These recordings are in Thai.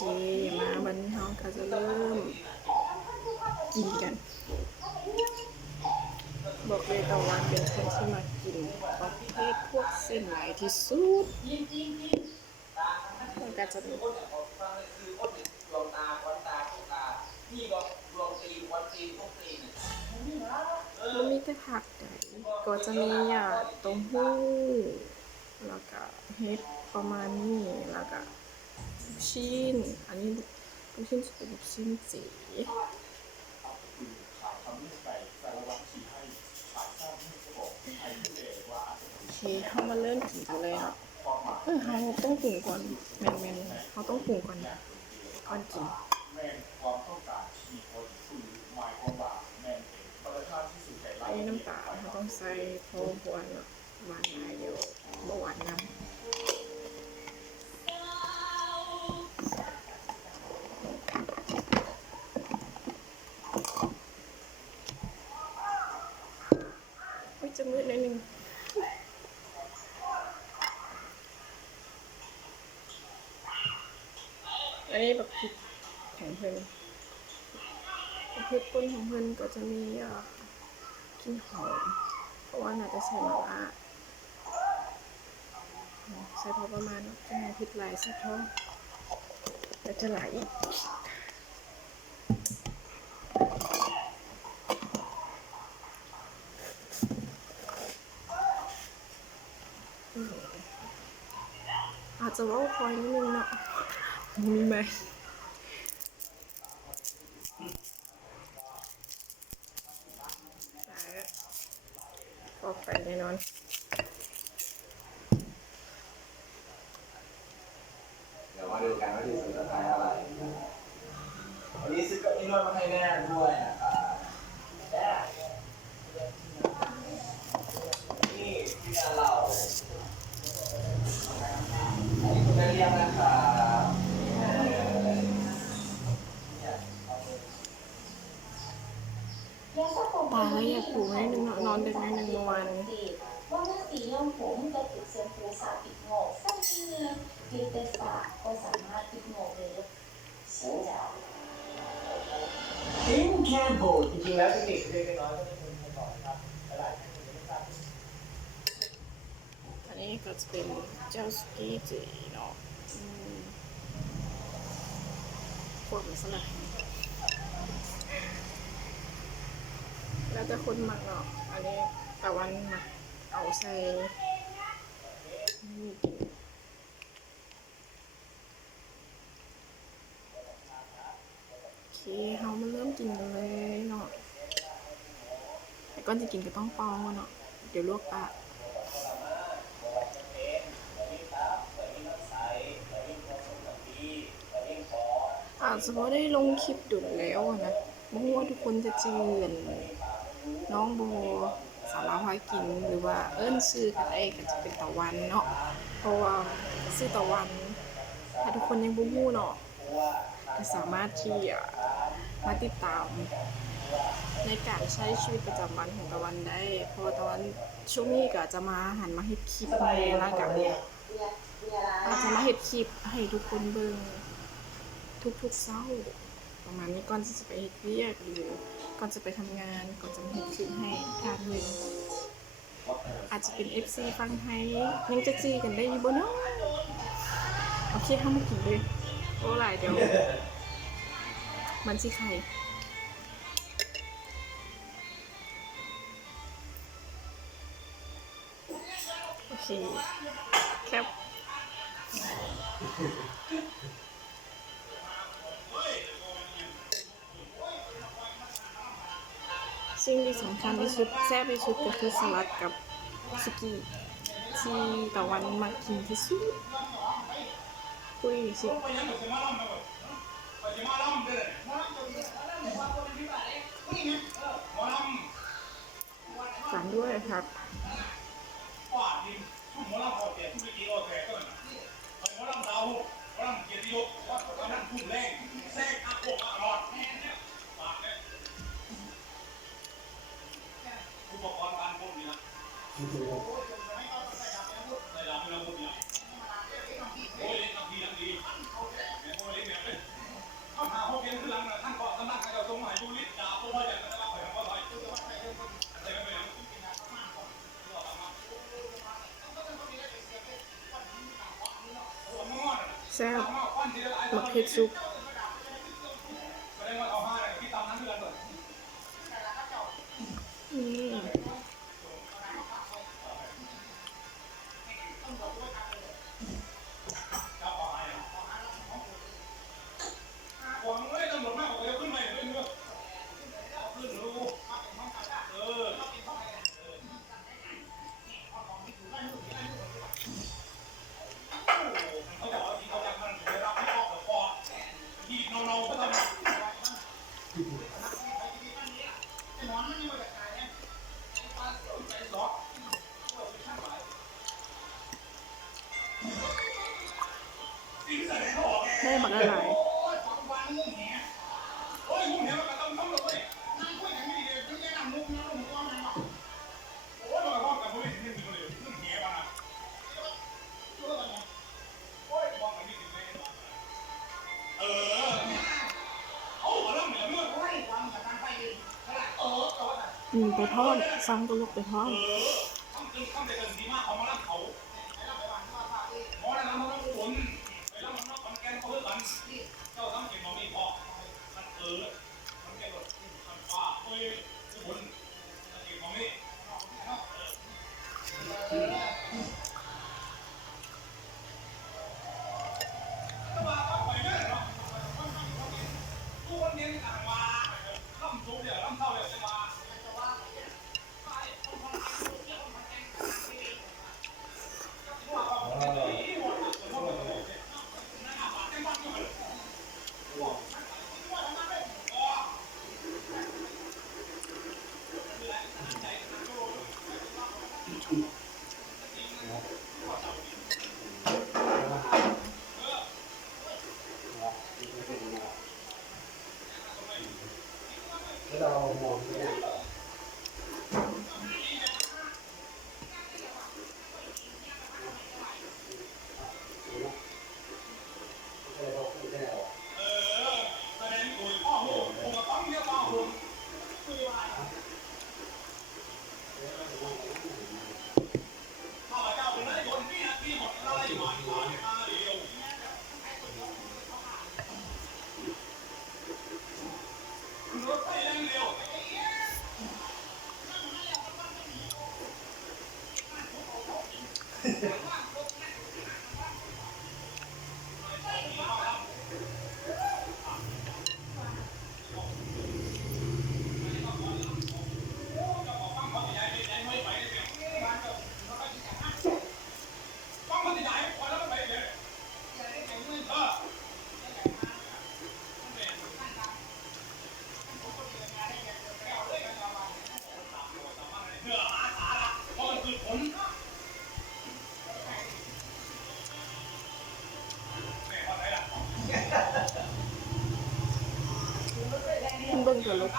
มาวันนี้เราก็จะเริ่มกินกันบอกเลยตะวันเป็นคนที่มากินประเภทพวกเส้นหลายที่สุดมันก็จะมีมันมีแต่ผักไก่ก็จะมีเต้าหู้แล้วก็เห็ดประมาณนี้แล้วก็ลูกชิ้นอันนี้ลูกชิ้นจะเป็นลูกชิ้นจีโอเคเขามาเริ่มกินกันเลยเนาะเขาต้องปรุงก่อนแมนเขาต้องปรุงก่อนก่อนกินไอ้น้ำตาลเขาต้องใส่พอหวานหวานหลายเดียวบ่หวานน้ำจะมืดนิดนึงอันนี้แบบพริกของเพื่อนพริกป่นของเพื่อนก็จะมีกลิ่นหอมเพราะว่าน่าจะใส่มะระใส่พอประมาณจะให้พริกไหลสักท้องแต่จะไหลอาจจะว่าคอยนิดนึงเนาะมีไหมออกไปแน่นอนเดี๋ยวมาดูกันว่าที่สุดท้ายอะไรวันนี้ซื้อเก้าอี้นวดมาให้แม่ด้วยนะครับนี่ที่งานเราอันนี้คุณได้เรียกนะครับตายแล้วอยากปลูกนิดนึงนอนดึกนิดนึงเมื่อวานว่าเมื่อสีย้อมผมจะติดเซมพูสาปิดโงกสั้นนี้กินเป็นสาก็สามารถปิดโงกเลยสวยจังทิ้งแค่โบดจริงๆแล้วเทคนิคเล็กน้อยก็ไม่ควรจะบอกนะครับหลายๆท่านคงจะไม่ทราบอันนี้ก็จะเป็นเจ้าสกีจีเนาะพวกมันสลัดแล้วจะคนหมักเนาะอันนี้ตะวันหมักเอาใส่นี่กินโอเคเรามาเริ่มกินกันเลยเนาะแต่ก่อนจะกินก็ต้องปองเนาะเดี๋ยวลวกปากอาจจะพอได้ลงคลิปดุแล้วนะไม่รู้ว่าทุกคนจะเจือนน้องโบสาวพากินหรือว่าเอิ้นชื่อกันได้ก็จะเป็นตะวันเนาะเพราะว่าชื่อตะวันถ้าทุกคนยังบู๊เนาะก็สามารถที่มาติดตามในการใช้ชีวิตประจำวันของตะวันได้เพราะว่าตะวันช่วงนี้ก็จะมาหันมาเฮ็ดคลิปในร่างกายอาจจะมาเฮ็ดคลิปให้ทุกคนเบิ่งทุกเช้าประมาณนี้ก่อนที่จะไปเฮ็ดเวียกหรือก่อนจะไปทำงานก่อนจะมาเฮ็ดคลิปให้ทานเงินอาจจะเป็น FC ฟังไทยยังจะจีกันได้อยู่บ่เนาะโอเคเข้ามากินเลยโอ้หลายเดี๋ยวมันสิไข่โอเคแคปสิ่งที่สำคัญที่สุดแซ่บที่สุดก็คือสลัดกับสุกี้ที่ตะวันมากินที่สุดคุยสิสั่งด้วยครับอุปกรณ์การพ่นนี่นะได้รับไม่รับพ่นนี่โอ้ยเล็กดีดีโอ้ยเล็กแบบ แซ่บหมักเผ็ดซุปอืมให้หมักละลายไปทอดสั่งตัวลูกไปทอดเบิ่งตัวลูก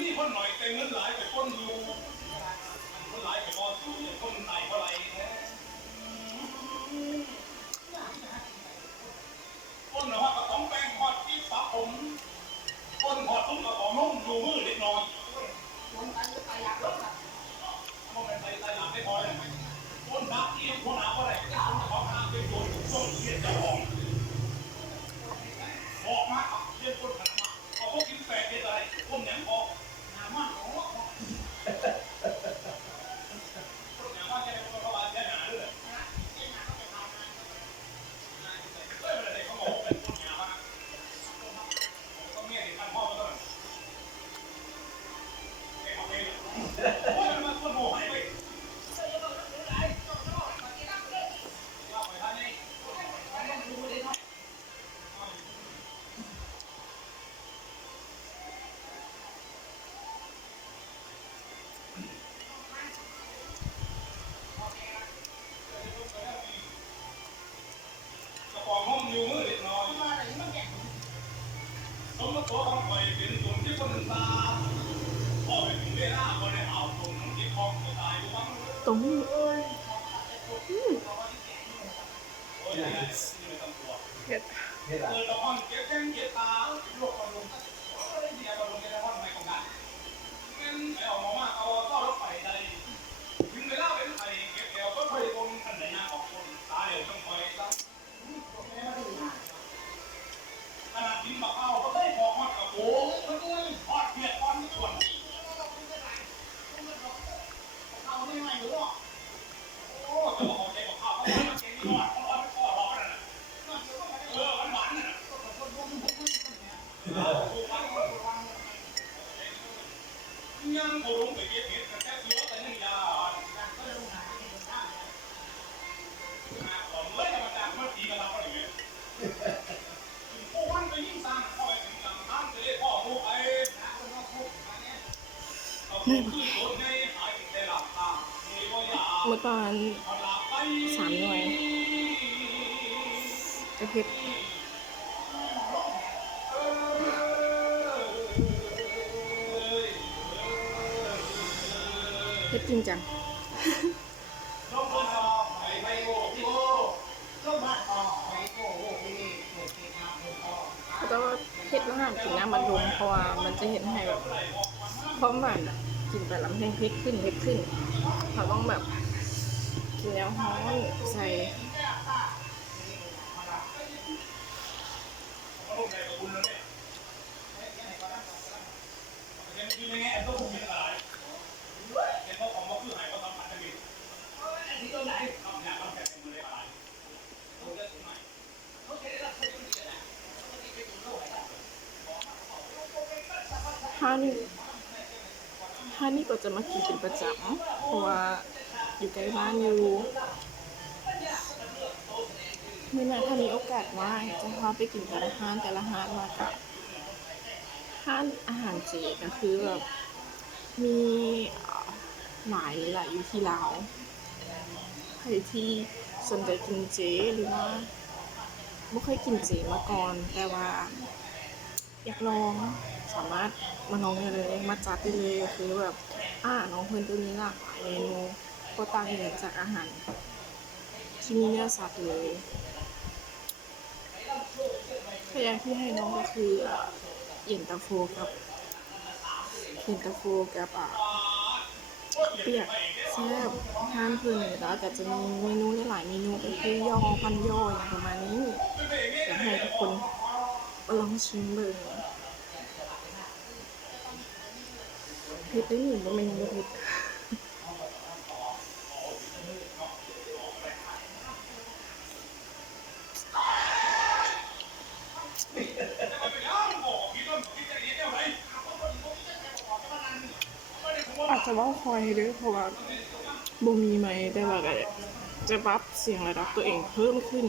นี่คนหน่อยแต่เงินหลายไปคนอยู่คนหลายไปก็อยู่คนไหนเท่าไหร่คนเหรอว่ากระป๋องแป้งทอดที่สระผมคนทอดตุ้มกระป๋องนุ่มอยู่มือเล็กน้อยคนไตอยากรถอ่ะมันเป็นไตหลังไม่พอเลยคนนักที่คนหนาอะไรก็คนของหนาเป็นคนส่งเสียเจ้าของออกมาเรียนคนขนาดมาเอาพวกกินแปดเป็นอะไรคนแหนมออกหนามากของคนแหนมว่าแกเป็นคนประวัติแค่หนาด้วยเฮ้ยมันอะไรเขาบอกเป็นคนหนามากต้องเมียถึงขั้นพ่อมาต้นแกเอาไปโอ้ยมันคนโง่ให้ไปอยู่มือเล็กน้อยสมมติตัวของใครเป็นส่วนที่คนตาพ่อเป็นเวลาคนในอ่าวตรงที่คลองตัวตายดูบ้าง ตรง โอ้ยนี่ไม่ต้องกลัว เผ็ด นี่แหละ ตะวันเก็บแจ้งเก็บตาโลกกระดุมเดียกระดุมในตะวันไม่ของกันงั้นไอ้ออกมาเอาเข้ารถไฟได้ถึงเวลาเป็นไทยเก็บเกี่ยวก็ไปบนขันไหนนาของคนตาเดี๋ยวต้องคอยตั้งขนาดกินบักเอาก็ได้พอฮอดกับโอ้ฮอดเพียรฮอดทุกคนเอาไม่ไม่หรือว่าโอ้จะบอกใจบักข้าวเขาไม่เก่งนี่หอดเขาไม่พอรอกันนะหวานน่ะยังโคลงไปเก็บเห็ดแต่เสือแต่ยังยาก็ลงหาที่คนข้างก่อนเมื่อจะมาจากเมื่อปีกันเราก็อย่างเงี้ยผู้วันไปยิ่งสร้างเข้าไปถึงกลางทางจะเรียกพ่อผู้ไอ้นะคนนอกผู้อันนี้เอาผู้ขึ้นรถให้หายใจหลับตามีก็ยา เมื่อก่อน3 หน่วยจะเผ็ดเผ็ดจริงจังแต่ว่าเผ็ดแล้วห้ามกินน้ำมันลงเพราะว่ามันจะเห็นให้แบบความหวานอะกินไปแล้วมันเผ็ดขึ้นเราต้องแบบกินแล้วฮ้อนใส่ถ้านี่ก็จะมากินเป็นประจำเพราะว่าอยู่ใกล้บ้านอยู่เมื่อถ้ามีโอกาสว่างจะพาไปกินแต่ละร้านมากับร้านอาหารเจก็คือแบบมีหลายอยู่ที่ลาวใครที่สนใจกินเจหรือว่าไม่เคยกินเจมาก่อนแต่ว่าอยากลองสามารถมาลองได้เลยมาจัดได้เลยก็คือแบบน้องเพิ่นตัวนี้หลากหลายเมนูก็ต่างเหนือจากอาหารที่มีเนื้อสัตว์เลยพยายามที่ให้น้องก็คือเย็นตาโฟกับเปียกแซ่บทานเพิ่นแล้วก็จะมีเมนูหลายเมนูก็คือยอพันยออย่างประมาณนี้อยากให้ทุกคนมาลองชิมเบิ่งเผ็ดได้หนึ่งบ่แม่นบ่เผ็ดอาจจะเว้าคอยเด้อเพราะว่าบ่มีไมค์แต่ว่าก็จะปรับเสียงระดับตัวเองเพิ่มขึ้น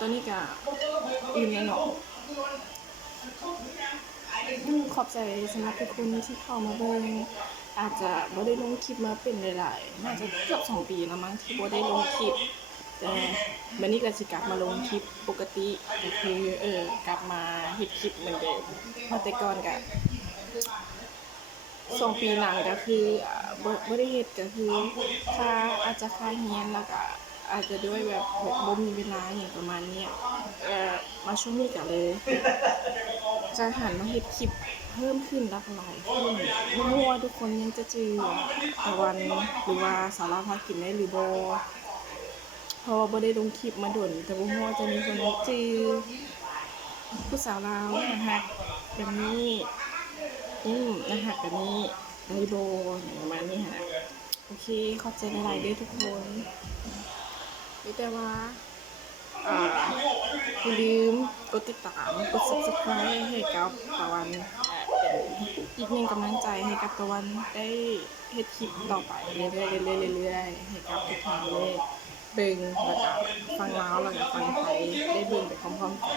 ตอนนี้ก็อิ่มแล้วเนาะขอบใจสำหรับทุกคนที่เข้ามาเบิ่งอาจจะบ่ได้ลงคลิปมาเป็นหลายๆน่าจะเกือบ2 ปีแล้วมั้งที่บ่ได้ลงคลิปแต่บัดนี้ก็สิกลับมาลงคลิปปกติก็คือกลับมาเฮ็ดคลิปเหมือนเดิมเพราะแต่ก่อนก็2 ปีหลังก็คือบ่ได้เฮ็ดก็คืออาจจะค่าเรียนแล้วก็อาจจะด้วยแบบบ่มีเวลาหยังประมาณเนี้ยมาช่วงนี้ก็เลยจะหันมาเฮ็ดคลิปเพิ่มขึ้นหลากหลายขึ้นบ่รู้ว่าทุกคนยังจะจื้อตะวันหรือว่าสาระพากินได้หรือบ่เพราะว่าบ่ได้ลงคลิปมาโดนแต่บ่รู้ว่าจะมีคนจื้อผู้สาวลาวน่ารักแบบนี้น่ารักแบบนี้ได้บ่อย่างประมาณนี้ค่ะโอเคขอบใจหลายๆเด้อทุกคนมีแต่ว่าอย่าลืมกดติดตามกด Subscribe ให้กับตะวันเป็นอีกหนึ่งกำลังใจให้กับตะวันได้เฮ็ดคลิปต่อไปเรื่อยๆให้กับทุกท่านได้เบิ่งแล้วก็ฟังลาวแล้วก็ฟังไทยได้เบิ่งไปพร้อมๆกัน